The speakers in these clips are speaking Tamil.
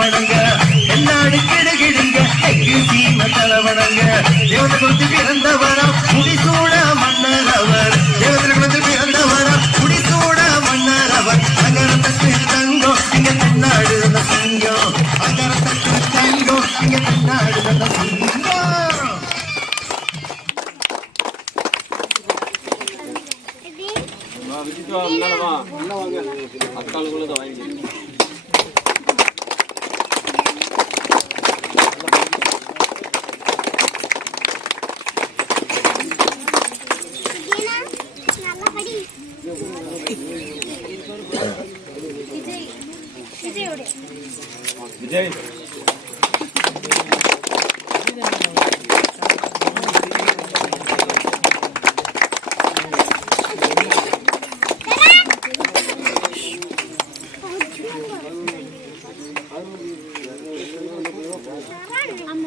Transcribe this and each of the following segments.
வணங்க எல்லாரும் கிடுகிடுங்க. சீம தல வணங்க தேவத குலத்தில் பிறந்தவரம் முடிசூட மன்னர் அவர். தேவத குலத்தில் பிறந்தவரம் முடிசூட மன்னர் அவர். அகரத்தட்டு தங்கம் இங்க தன்னாடு வந்த சிங்கம். அகரத்தட்டு இங்க தன்னாடு வந்த அக்காளுக்குள்ளதான் வாங்கி విజయ్ విజయ్ అమ్మ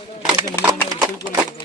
Gracias, mi niño.